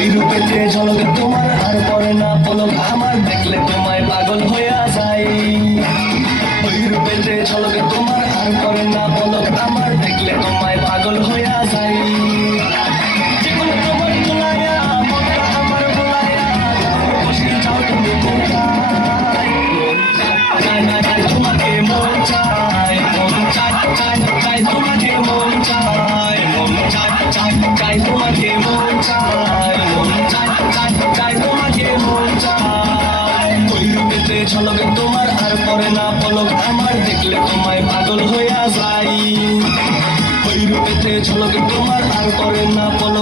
ওই রূপেতে ঝলকে তোমার আর পরে না পলক আমার দেখলে তোমায় পাগল হইয়া যায় ওই রূপেতে ঝলকে তোমার আর পরে না পলক আমার দেখলে তোমায় পাগল হইয়া যায় জীবন তোমার তোলায়া মনটা আমার ভোলায়া বসে যাও তুমি কোথায় তোমাকে মন চায় মন চায় চায় চায় তোমাকে মন চায় মন চায় চায় চায় তোমাকে মন চায় মন চায় চায় চায় তোমাকে মন চায় ওই রূপেতে ঝলকে তোমার আর পরে না পলক আমার দেখলে তোমায় পাগল হইয়া যায় ওই রূপেতে ঝলকে তোমার আর পরে না পলক